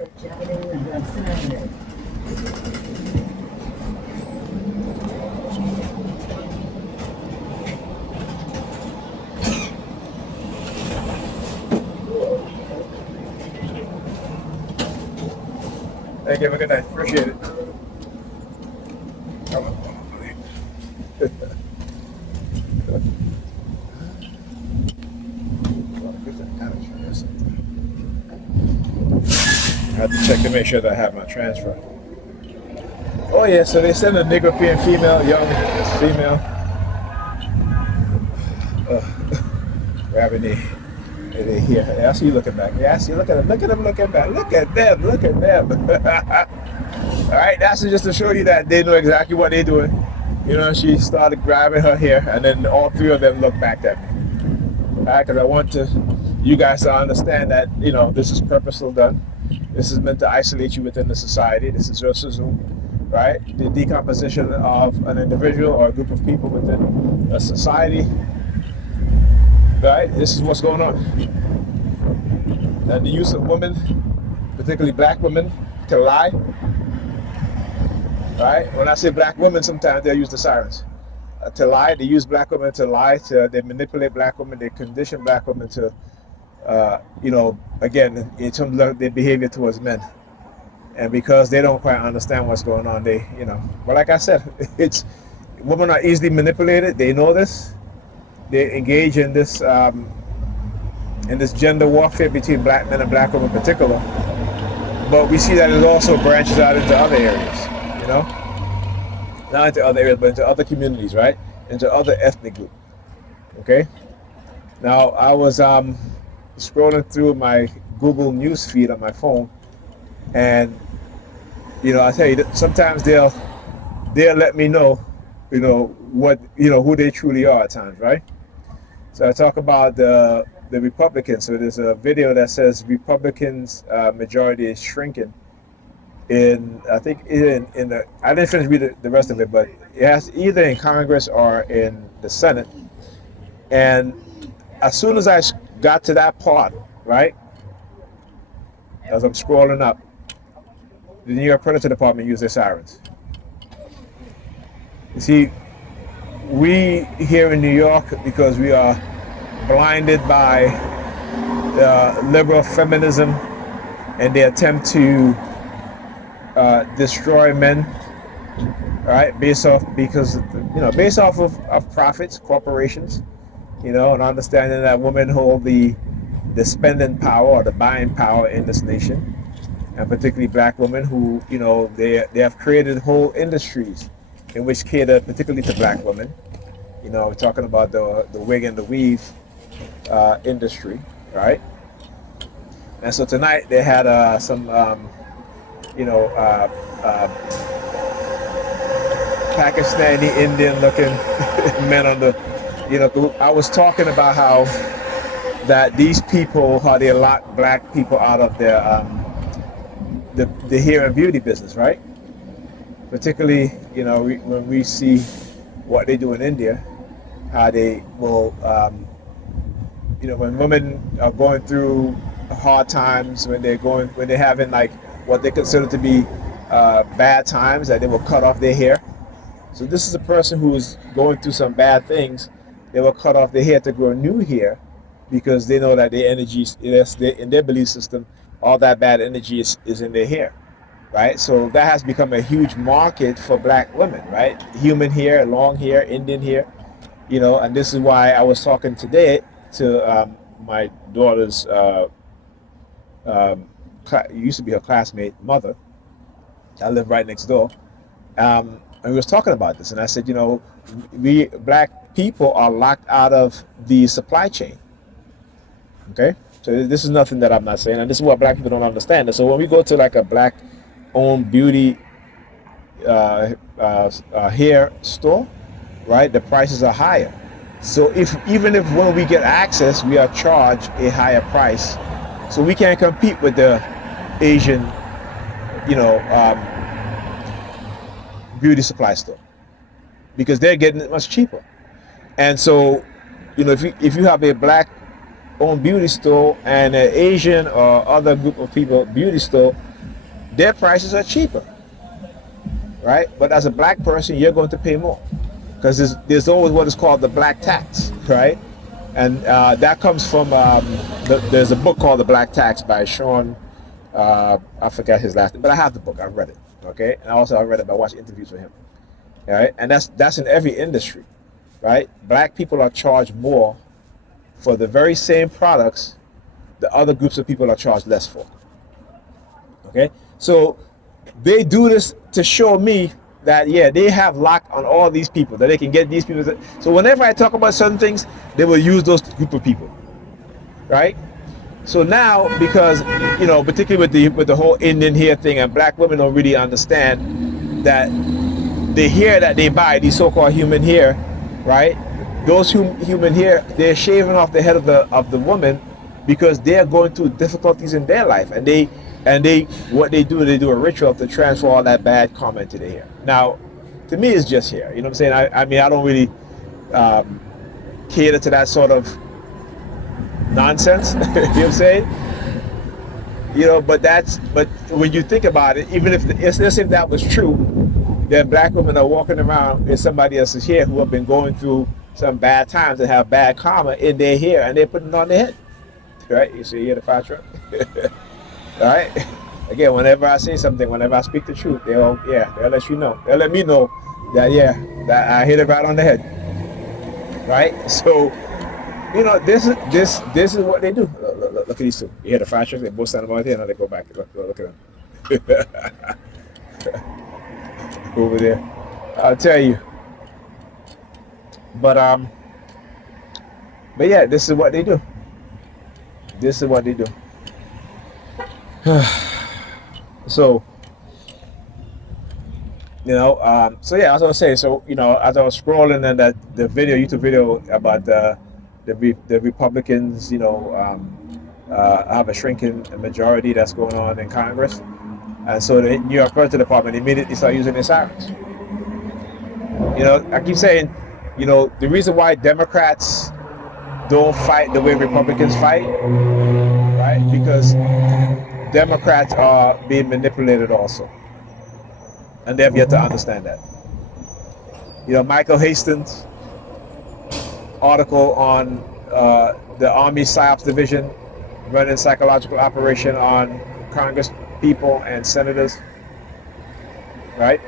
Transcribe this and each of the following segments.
Thank you. Have a good night. Appreciate it. I have to check to make sure that I have my transfer. Oh yeah, so they send a Negropean female, young female, grabbing the here. Yeah, I see you looking back. Yeah, I see you looking at them. Look at them looking back. Look at them. Look at them. All right, that's just to show you that they know exactly what they're doing. You know, she started grabbing her hair, and then all three of them looked back at me. All right, because I want you guys to understand that, you know, this is purposeful done. This is meant to isolate you within the society. This is racism, right? The decomposition of an individual or a group of people within a society, right? This is what's going on. And the use of women, particularly black women, to lie, right? When I say black women, sometimes they'll use the sirens. To lie, they use black women to lie, they manipulate black women, they condition black women to, you know, again, in terms of their behavior towards men. And because they don't quite understand what's going on, they, you know, but like I said, women are easily manipulated. They know this. They engage in this gender warfare between black men and black women in particular. But we see that it also branches out into other areas, you know? Not into other areas, but into other communities, right? Into other ethnic groups, okay? Now, I was scrolling through my Google News feed on my phone, and, you know, I tell you, sometimes they'll let me know, you know, what, you know, who they truly are at times, right? So I talk about the Republicans. So there's a video that says Republicans' majority is shrinking. I think in the, I didn't finish reading the rest of it, but it has either in Congress or in the Senate. And as soon as I got to that part, right, as I'm scrolling up, the New York Predator Department used their sirens. You see, we here in New York, because we are blinded by liberal feminism and the attempt to destroy men, right? Based off of profits, corporations, you know, and understanding that women hold the spending power or the buying power in this nation, and particularly black women who, you know, they have created whole industries in which cater particularly to black women. You know, we're talking about the wig and the weave industry, right? And so tonight they had some Pakistani Indian looking men on the, you know, I was talking about how that these people, how they lock black people out of their the hair and beauty business, right? Particularly, you know, when we see what they do in India, how they will, you know, when women are going through hard times, when they're having like what they consider to be bad times, that they will cut off their hair. So this is a person who is going through some bad things. They will cut off their hair to grow new hair, because they know that their energy, in their belief system, all that bad energy is in their hair, right? So that has become a huge market for black women, right? Human hair, long hair, Indian hair, you know, and this is why I was talking today to my daughter's, used to be her classmate, mother. I live right next door. And we was talking about this, and I said, you know, we black people are locked out of the supply chain. Okay, so this is nothing that I'm not saying, and this is what black people don't understand. And so when we go to like a black-owned beauty hair store, right, the prices are higher. So even if when we get access, we are charged a higher price, so we can't compete with the Asian, you know, beauty supply store, because they're getting it much cheaper. And so, you know, if you have a black own beauty store and an Asian or other group of people beauty store, their prices are cheaper, right? But as a black person, you're going to pay more because there's always what is called the black tax, right? And that comes from there's a book called The Black Tax by Sean. I forgot his last name, but I have the book. I've read it. Okay, and also I read it by watching interviews with him. All right, and that's in every industry, right? Black people are charged more for the very same products the other groups of people are charged less for. Okay, so they do this to show me that they have lock on all these people, that they can get these people. So whenever I talk about certain things, they will use those group of people, right? So now, because particularly with the whole Indian hair thing, and black women don't really understand that the hair that they buy, these so-called human hair, right? Those human hair, they're shaving off the head of the woman because they're going through difficulties in their life, and they what they do a ritual to transfer all that bad karma into the hair. Now, to me, it's just hair. You know what I'm saying? I mean, I don't really cater to that sort of nonsense. You know what I'm saying? But when you think about it, even if that was true, that black women are walking around in somebody else's hair who have been going through some bad times and have bad karma in their hair, and they're putting it on their head, right? You see, you hear the fire truck. All right. Again, whenever I say something, whenever I speak the truth, they'll let you know. They'll let me know that that I hit it right on the head, right? So, this is what they do. Look at these two. You hear the fire trucks? They both stand over there. Now they go back. Look at them. Over there. I'll tell you. But yeah, this is what they do. This is what they do. So, so yeah, as I was saying, so as I was scrolling and the YouTube video about the Republicans, have a shrinking majority that's going on in Congress, and so the New York Police Department immediately started using their sirens. I keep saying, the reason why Democrats don't fight the way Republicans fight, right? Because Democrats are being manipulated also, and they have yet to understand that. Michael Hastings' article on the Army PSYOPs division running psychological operation on Congress people and senators, right?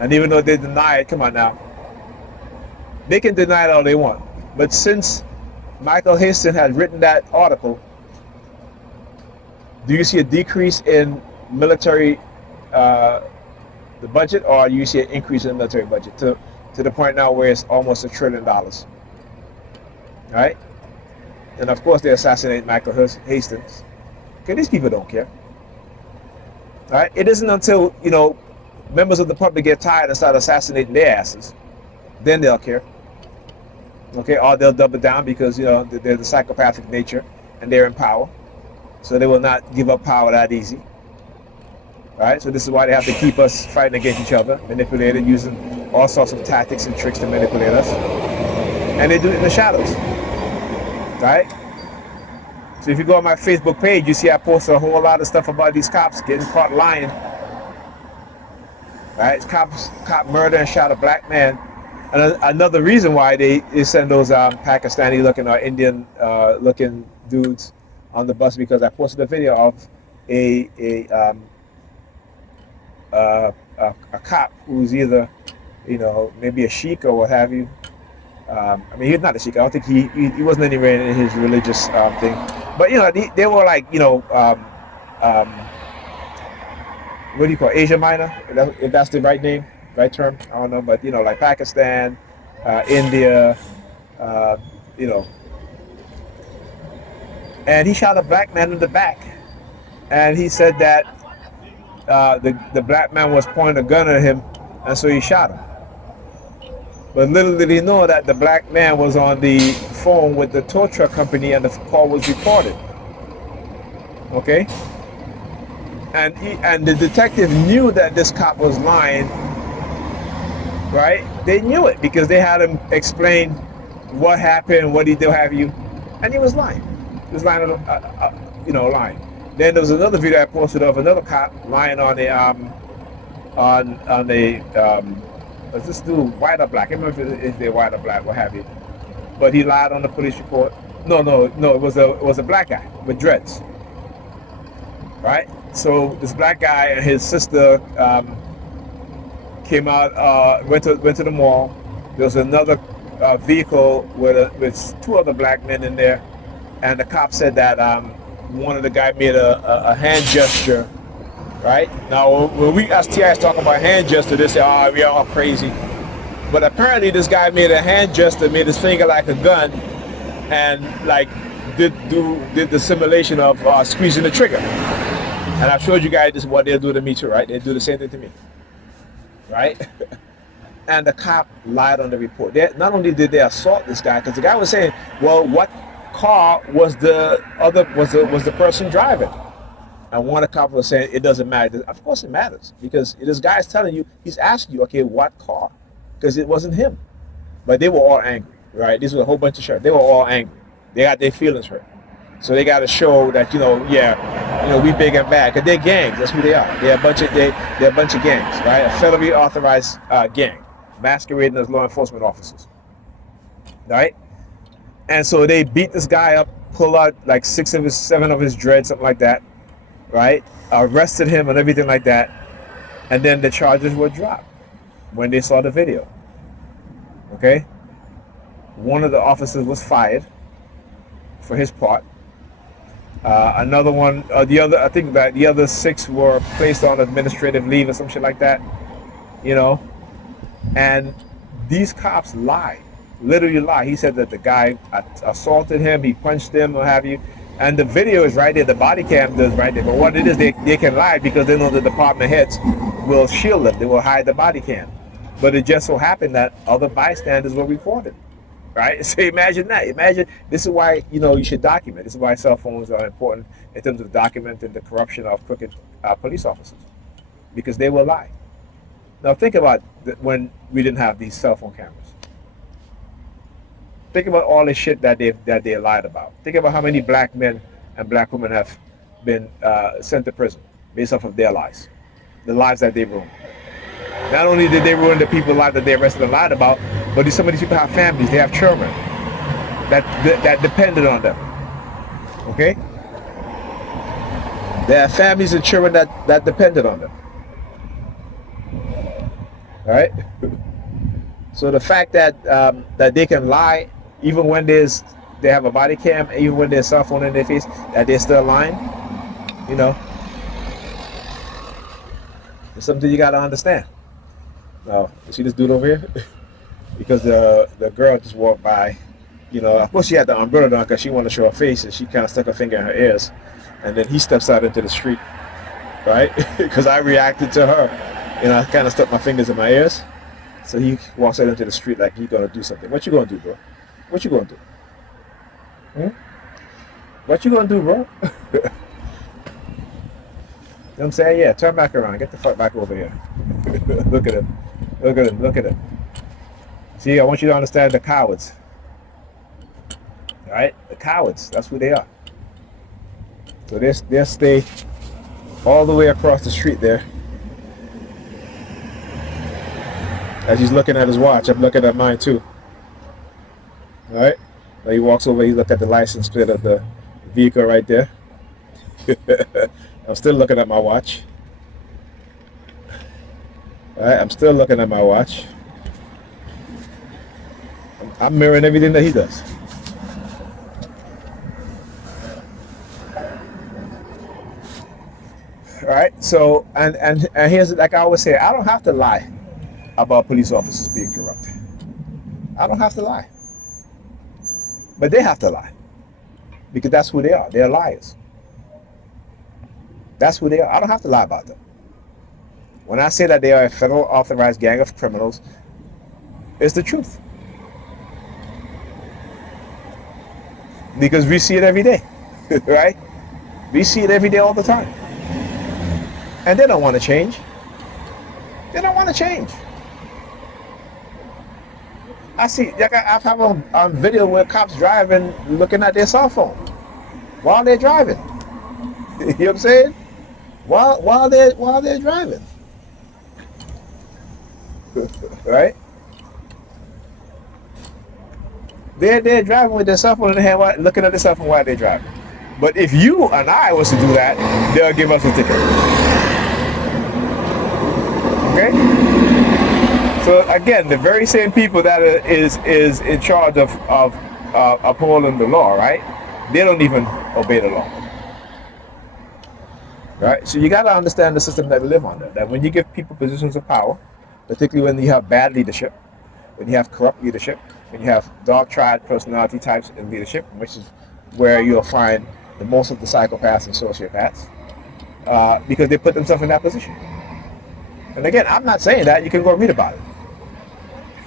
And even though they deny it, come on now, they can deny it all they want. But since Michael Hastings had written that article, do you see a decrease in military, the budget, or do you see an increase in the military budget to the point now where it's almost $1 trillion? Right? And of course they assassinate Michael Hastings. Okay, these people don't care. Right? It isn't until members of the public get tired and start assassinating their asses, then they'll care. Okay, or they'll double down because they're the psychopathic nature and they're in power. So they will not give up power that easy. Right? So this is why they have to keep us fighting against each other, manipulated, using all sorts of tactics and tricks to manipulate us. And they do it in the shadows. Right? So if you go on my Facebook page, you see I post a whole lot of stuff about these cops getting caught lying. Right? Cop murder and shot a black man. And another reason why they send those Pakistani looking or Indian looking dudes on the bus, because I posted a video of a cop who's either maybe a sheik or what have you. I mean, he's not a sheik. I don't think he wasn't anywhere in his religious thing. But they were like what do you call it? Asia Minor? If that's the right name, right term, I don't know. But like Pakistan, India, and he shot a black man in the back, and he said that the black man was pointing a gun at him, and so he shot him. But little did he know that the black man was on the phone with the tow truck company, and the call was recorded. Okay, and the detective knew that this cop was lying. Right? They knew it because they had him explain what happened, what he did, have you. and he was lying. He was lying, lying. Then there was another video I posted of another cop lying on a was this dude white or black? I can't remember if they're white or black, what have you. But he lied on the police report. No, it was a black guy with dreads, right? So this black guy and his sister came out, went to the mall. There was another vehicle with two other black men in there, and the cop said that one of the guy made a hand gesture. Right now, when we as TIs talk about hand gesture, they say, "Oh, we are all crazy." But apparently, this guy made a hand gesture, made his finger like a gun, and like did the simulation of squeezing the trigger. And I showed you guys this is what they'll do to me too, right? They do the same thing to me, right? And the cop lied on the report. Not only did they assault this guy, because the guy was saying, "Well, what car was the person driving?" And one of the cops was saying, "It doesn't matter." Of course it matters, because this guy's telling you, he's asking you, okay, what car? Because it wasn't him. But they were all angry, right? This was a whole bunch of shit. They were all angry. They got their feelings hurt. So they got to show that, we big and bad. Because they're gangs. That's who they are. They're a bunch of gangs, right? A federally authorized gang, masquerading as law enforcement officers, right? And so they beat this guy up, pull out like 7 of his dreads, something like that, right? Arrested him and everything like that. And then the charges were dropped when they saw the video. Okay? One of the officers was fired for his part. Another one, I think that the other 6 were placed on administrative leave or some shit like that. And these cops lied, literally lied. He said that the guy assaulted him, he punched him, what have you. And the video is right there, the body cam is right there. But what it is, they can lie because they know the department heads will shield them. They will hide the body cam. But it just so happened that other bystanders were recorded, right? So imagine that. Imagine, this is why, you should document. This is why cell phones are important in terms of documenting the corruption of crooked police officers, because they will lie. Now think about when we didn't have these cell phone cameras. Think about all the shit that they lied about. Think about how many black men and black women have been sent to prison based off of their lies, the lives that they ruined. Not only did they ruin the people's lives that they arrested and lied about, but some of these people have families, they have children that depended on them. Okay? They have families and children that depended on them. All right? So the fact that they can lie even when they have a body cam, even when there's a cell phone in their face, that they're still lying, it's something you got to understand. Now, you see this dude over here? Because the girl just walked by, of course she had the umbrella on because she wanted to show her face, and she kind of stuck her finger in her ears, and then he steps out into the street, right? Because I reacted to her, I kind of stuck my fingers in my ears. So he walks out into the street like he's gonna do something. What you gonna do, bro? What you gonna do? What you gonna do, bro? You know what I'm saying? Yeah, turn back around. Get the fuck back over here. Look at him. Look at him. Look at him. See, I want you to understand the cowards. All right? The cowards. That's who they are. So they'll stay all the way across the street there. As he's looking at his watch, I'm looking at mine too. All right? Now he walks over, he look at the license plate of the vehicle right there. I'm still looking at my watch. All right, I'm still looking at my watch. I'm mirroring everything that he does. All right, so, and here's, like I always say, I don't have to lie about police officers being corrupt. I don't have to lie. But they have to lie. Because that's who they are. They're liars. That's who they are. I don't have to lie about them. When I say that they are a federal authorized gang of criminals, it's the truth. Because we see it every day. Right? We see it every day all the time. And they don't want to change. They don't want to change. I see, like I've have a video where cops driving, looking at their cell phone while they're driving. You know what I'm saying? While they're driving, right? They're driving with their cell phone in their hand, looking at their cell phone while they're driving. But if you and I was to do that, they'll give us a ticket. Okay? So again, the very same people that is in charge of upholding the law, right? They don't even obey the law. Right? So you got to understand the system that we live under. That when you give people positions of power, particularly when you have bad leadership, when you have corrupt leadership, when you have dog-tried personality types in leadership, which is where you'll find the most of the psychopaths and sociopaths, because they put themselves in that position. And again, I'm not saying that. You can go read about it.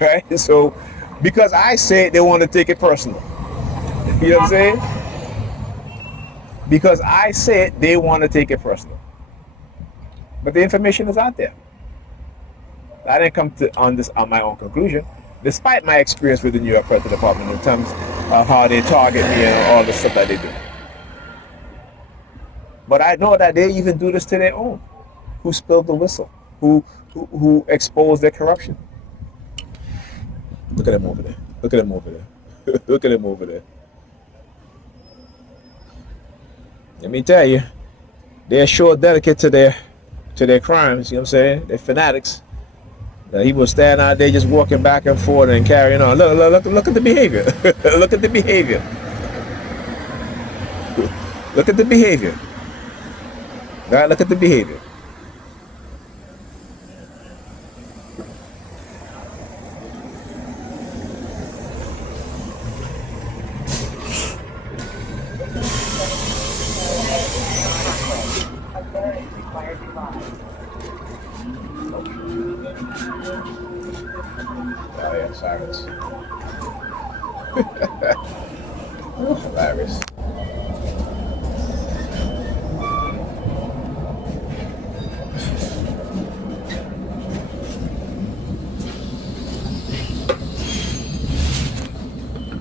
Right? So, because I say it, they want to take it personal. You know what I'm saying? Because I say it, they want to take it personal. But the information is out there. I didn't come on my own conclusion, despite my experience with the New York Police Department in terms of how they target me and all the stuff that they do. But I know that they even do this to their own, who spilled the whistle, who exposed their corruption. Look at them over there. Look at them over there. Look at them over there. Let me tell you, they're sure dedicated to their crimes. You know what I'm saying? They're fanatics. He was standing out there just walking back and forth and carrying on. Look at the behavior. Look at the behavior. Look at the behavior. Right? Look at the behavior. Oh yeah, Cyrus. Hilarious.